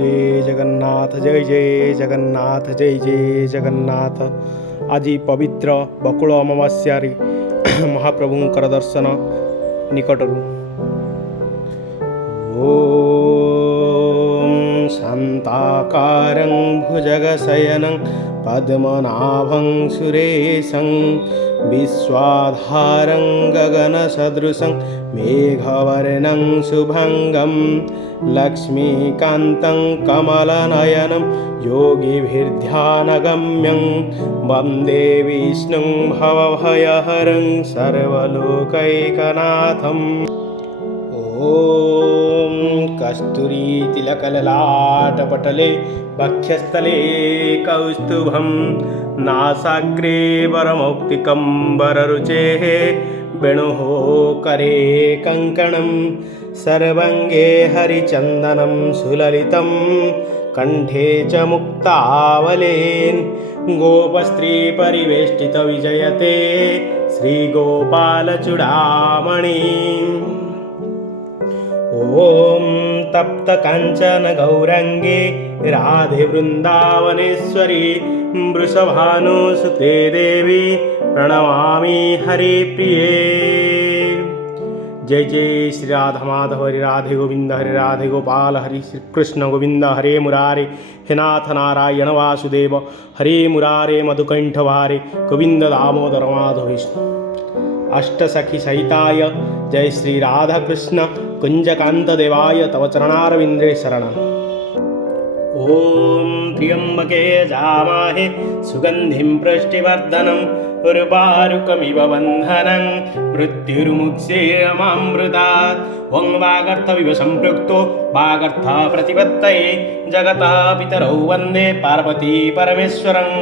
जय जगन्नाथ जय जय जगन्नाथ जय जय जगन्नाथ। আজি ପବିତ୍ର ବକୁଳ ଅମାବାସ୍ୟାରେ ମହାପ୍ରଭୁଙ୍କର ଦର୍ଶନ ନିକଟରୁ। ଓମ୍ ଶାନ୍ତାକାରଂ ଭୁଜଗଶୟନଂ ପଦ୍ମନାଭଂ ସୁରେଶଂ विश्वाधारं गगनसदृशं मेघवर्णं शुभङ्गं लक्ष्मीकान्तं कमलनयनं योगिभिर्ध्यानगम्यं वन्दे विष्णुं भवभयहरं सर्वलोकैकनाथम्। ॐ कस्तूरीतिलकललाटपटले वक्षस्थले कौस्तुभं नासाग्रे वरमौक्तिकं वररुचेः वेणुः करे कङ्कणं सर्वाङ्गे हरिचन्दनं सुललितं कण्ठे च मुक्तावलेन् गोपस्त्रीपरिवेष्टितविजयते श्रीगोपालचूडामणि। ॐ तप्तकाञ्चन गौराङ्गे राधे वृन्दावनेश्वरी वृषभानुसुते देवी प्रणमामि हरिप्रिये। जय जय श्री राधा माधव हरे राधे गोविंद हरे राधे गोपाल हरि श्री कृष्ण गोविंद हरे मुरारे हे नाथ नारायण वासुदेव हरे मुरारे मधुकंठ वारे गोविंद दामोदर माधव विष्णु। अष्टसखी सहिताय जय श्री राधा कृष्ण कुंजकांत देवाय तव चरणारविंदे शरणम्। ओम त्र्यंबके जामहे सुगंधिं पुष्टिवर्धनम् उर्वारुकमिव बन्धनं मृत्युर्मुक्षीयमामृतात्। वं वागर्थविव सम्पृक्तो वागर्थ प्रतिपत्तये जगतः पितरौ वन्दे पार्वती परमेश्वरम्।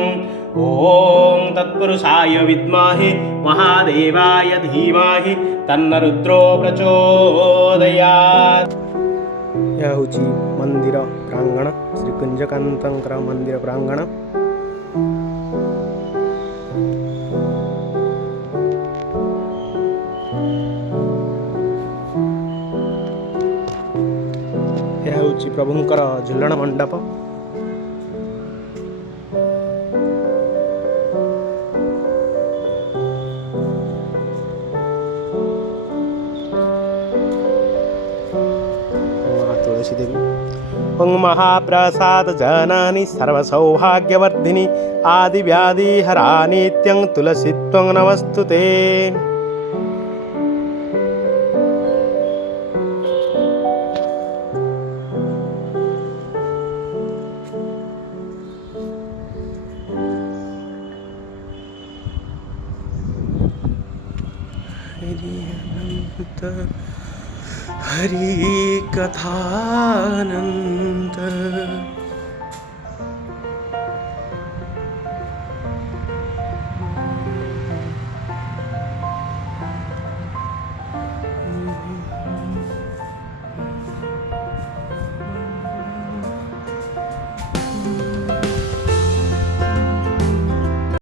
ओम तत्पुरुषाय विद्महे महादेवाय धीमहि तन्न रुद्रो प्रचोदयात्। यह होची मंदिर प्रांगण श्री कुंजकांतर मंदिर प्रांगण। यह होची प्रभुंकर झुलण मंडप। ओं महाप्रसाद जननी सर्वसौभाग्यवर्धिनी आदिव्याधिहरा नित्यं तुलसीत्वं नमस्तुते। हरि कथानंद